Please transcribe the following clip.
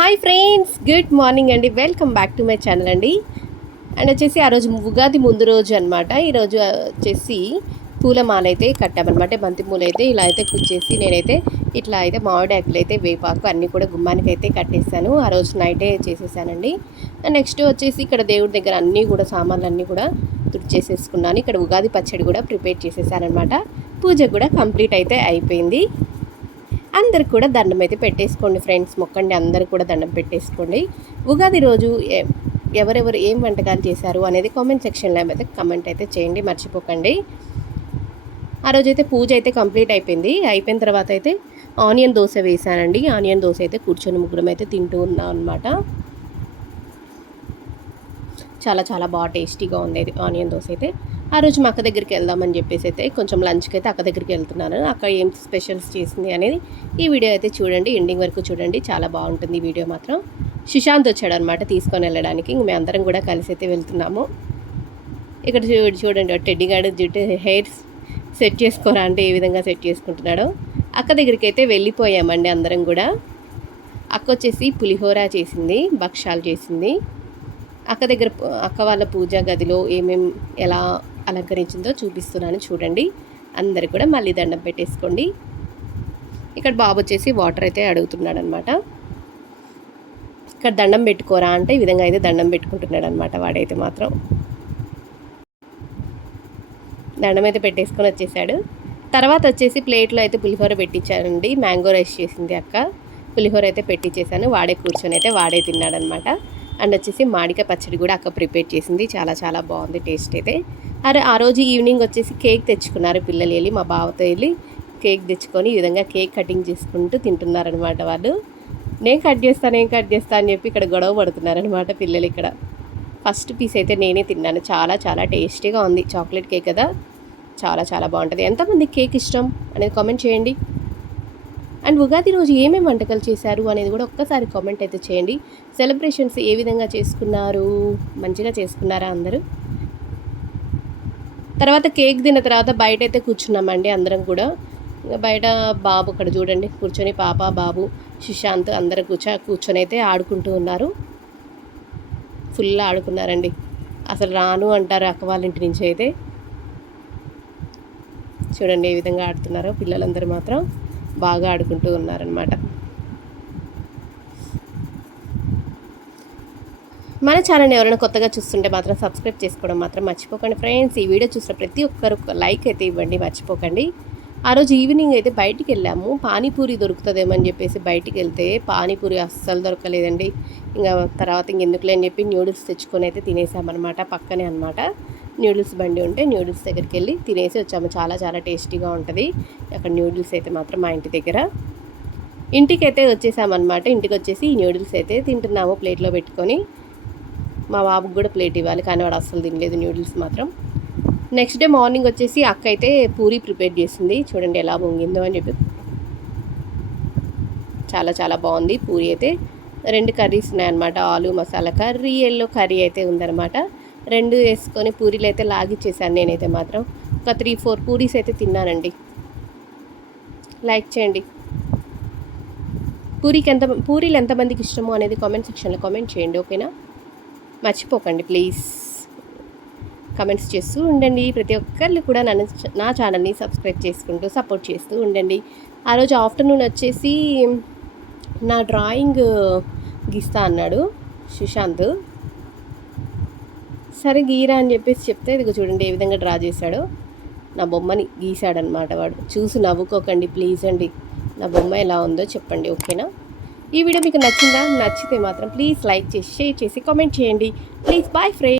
Hi friends, good morning అండి. Welcome back to my channel అండి. And వచ్చేసి ఆ రోజు ఉగాది ముందు రోజు అనమాట. ఈరోజు వచ్చేసి పూలమాల అయితే కట్టామన్నమాట. బంతి పూలు అయితే ఇలా అయితే కుచ్చేసి నేనైతే ఇట్లా అయితే మామిడి ఆకులు అయితే వేపాకు అన్నీ కూడా గుమ్మానికి అయితే కట్టేసాను. ఆ రోజు నైటే చేసేసానండి. నెక్స్ట్ వచ్చేసి ఇక్కడ దేవుడి దగ్గర అన్నీ కూడా సామాన్లు అన్నీ కూడా తుడిచేసేసుకున్నాను. ఇక్కడ ఉగాది పచ్చడి కూడా ప్రిపేర్ చేసేసానమాట. పూజ కూడా కంప్లీట్ అయితే అయిపోయింది. అందరికి కూడా దండం అయితే పెట్టేసుకోండి ఫ్రెండ్స్, మొక్కండి, అందరు కూడా దండం పెట్టేసుకోండి. ఉగాది రోజు ఎవరెవరు ఏం వంటకాలు చేశారు అనేది కామెంట్ సెక్షన్లో అయితే కామెంట్ అయితే చేయండి, మర్చిపోకండి. ఆ రోజైతే పూజ అయితే కంప్లీట్ అయిపోయింది. అయిపోయిన తర్వాత అయితే ఆనియన్ దోశ వేసానండి. ఆనియన్ దోశ అయితే కూర్చొని ముగ్గురం అయితే తింటూ ఉన్నాం అనమాట. చాలా చాలా బాగా టేస్టీగా ఉండేది ఆనియన్ దోశ అయితే. ఆ రోజు మా అక్క దగ్గరికి వెళ్దామని చెప్పేసి అయితే కొంచెం లంచ్కి అయితే అక్క దగ్గరికి వెళ్తున్నాను. అక్క ఏం స్పెషల్స్ చేసింది అనేది ఈ వీడియో అయితే చూడండి, ఎండింగ్ వరకు చూడండి, చాలా బాగుంటుంది ఈ వీడియో మాత్రం. సుశాంత్ వచ్చాడు అనమాట తీసుకొని వెళ్ళడానికి. మేము అందరం కూడా కలిసి అయితే వెళ్తున్నాము. ఇక్కడ చూడండి టెడ్డీ గార్డు జుట్టు హెయిర్ సెట్ చేసుకోరా అంటే ఏ విధంగా సెట్ చేసుకుంటున్నాడో. అక్క దగ్గరికి అయితే వెళ్ళిపోయామండి అందరం కూడా. అక్క వచ్చేసి పులిహోర చేసింది, భక్షాలు చేసింది. అక్క వాళ్ళ పూజా గదిలో ఎలా అలంకరించిందో చూపిస్తున్నాను చూడండి. అందరు కూడా మళ్ళీ దండం పెట్టేసుకోండి. ఇక్కడ బాబు వచ్చేసి వాటర్ అయితే అడుగుతున్నాడు అనమాట. ఇక్కడ దండం పెట్టుకోరా అంటే ఈ విధంగా అయితే దండం పెట్టుకుంటున్నాడు అనమాట. వాడైతే మాత్రం దండం అయితే పెట్టేసుకొని వచ్చేసాడు. తర్వాత వచ్చేసి ప్లేట్లో అయితే పులిహోర పెట్టించానండి. మ్యాంగో రైస్ చేసింది అక్క. పులిహోర అయితే పెట్టించేసాను. వాడే కూర్చొని అయితే వాడే తిన్నాడనమాట. అండ్ వచ్చేసి మామిడికాయ పచ్చడి కూడా అక్క ప్రిపేర్ చేసింది. చాలా చాలా బాగుంది టేస్ట్ అయితే. ఆ రోజు ఈవినింగ్ వచ్చేసి కేక్ తెచ్చుకున్నారు పిల్లలు వెళ్ళి, మా బావతో వెళ్ళి కేక్ తెచ్చుకొని ఈ విధంగా కేక్ కటింగ్ చేసుకుంటూ తింటున్నారనమాట వాళ్ళు. నేను కట్ చేస్తా అని చెప్పి ఇక్కడ గొడవ పడుతున్నారనమాట పిల్లలు. ఇక్కడ ఫస్ట్ పీస్ అయితే నేనే తిన్నాను. చాలా చాలా టేస్టీగా ఉంది. చాక్లెట్ కేక్ కదా, చాలా చాలా బాగుంటుంది. ఎంతమంది కేక్ ఇష్టం అనేది కామెంట్ చేయండి. అండ్ ఉగాది రోజు ఏమేమి వంటకాలు చేశారు అనేది కూడా ఒక్కసారి కామెంట్ అయితే చేయండి. సెలబ్రేషన్స్ ఏ విధంగా చేసుకున్నారు, మంచిగా చేసుకున్నారా అందరూ? తర్వాత కేక్ తిన్న తర్వాత బయట అయితే కూర్చున్నామండి అందరం కూడా. బయట బాబు అక్కడ చూడండి కూర్చొని, పాప బాబు సుశాంత్ అందరూ కూర్చొని అయితే ఆడుకుంటూ ఉన్నారు. ఫుల్ ఆడుకున్నారండి. అసలు రాను అంటారు అక్క వాళ్ళ ఇంటి నుంచి అయితే. చూడండి ఏ విధంగా ఆడుతున్నారో పిల్లలందరూ మాత్రం బాగా ఆడుకుంటూ ఉన్నారనమాట. మన ఛానల్ని ఎవరైనా కొత్తగా చూస్తుంటే మాత్రం సబ్స్క్రైబ్ చేసుకోవడం మాత్రం మర్చిపోకండి ఫ్రెండ్స్. ఈ వీడియో చూసిన ప్రతి ఒక్కరు లైక్ అయితే ఇవ్వండి, మర్చిపోకండి. ఆ రోజు ఈవినింగ్ అయితే బయటికి వెళ్ళాము. పానీపూరి దొరుకుతుందేమో అని చెప్పేసి బయటికి వెళ్తే పానీపూరి అస్సలు దొరకలేదండి. ఇంకా తర్వాత ఇంకెందుకులే అని చెప్పి న్యూడిల్స్ తెచ్చుకొని అయితే తినేసామన్నమాట. పక్కనే అనమాట న్యూడిల్స్ బండి ఉంటే న్యూడిల్స్ దగ్గరికి వెళ్ళి తినేసి వచ్చాము. చాలా చాలా టేస్టీగా ఉంటుంది అక్కడ న్యూడిల్స్ అయితే మాత్రం. మా ఇంటి దగ్గర ఇంటికి అయితే వచ్చేసామన్నమాట. ఇంటికి వచ్చేసి ఈ న్యూడిల్స్ అయితే తింటున్నాము ప్లేట్లో పెట్టుకొని. మా బాబుకి కూడా ప్లేట్ ఇవ్వాలి కానీ వాడు అస్సలు తినలేదు న్యూడిల్స్ మాత్రం. నెక్స్ట్ డే మార్నింగ్ వచ్చేసి అక్క అయితే పూరి ప్రిపేర్ చేసింది. చూడండి ఎలా పొంగిందో అని చెప్పి. చాలా చాలా బాగుంది పూరి అయితే. 2 కర్రీస్ ఉన్నాయన్నమాట. ఆలు మసాలా కర్రీ, ఎల్లో కర్రీ అయితే ఉందన్నమాట. 2 వేసుకొని పూరీలు అయితే లాగిచ్చేసాను నేనైతే మాత్రం. ఒక 3-4 పూరీస్ అయితే తిన్నానండి. లైక్ చేయండి. పూరీలు ఎంతమందికి ఇష్టమో అనేది కామెంట్ సెక్షన్లో కామెంట్ చేయండి, ఓకేనా? మర్చిపోకండి ప్లీజ్. కమెంట్స్ చేస్తూ ఉండండి. ప్రతి ఒక్కళ్ళు కూడా నా ఛానల్ని సబ్స్క్రైబ్ చేసుకుంటూ సపోర్ట్ చేస్తూ ఉండండి. ఆ రోజు ఆఫ్టర్నూన్ వచ్చేసి నా డ్రాయింగ్ గీస్తా అన్నాడు సుశాంత్. సరే గీరా అని చెప్పేసి చెప్తే ఇదిగో చూడండి ఏ విధంగా డ్రా చేశాడో. నా బొమ్మని గీశాడనమాట వాడు. చూసి నవ్వుకోకండి ప్లీజ్ అండి. నా బొమ్మ ఎలా ఉందో చెప్పండి, ఓకేనా? ఈ వీడియో మీకు నచ్చిందా? నచ్చితే మాత్రం ప్లీజ్ లైక్ చేసి, షేర్ చేసి, కామెంట్ చేయండి ప్లీజ్. Bye friends.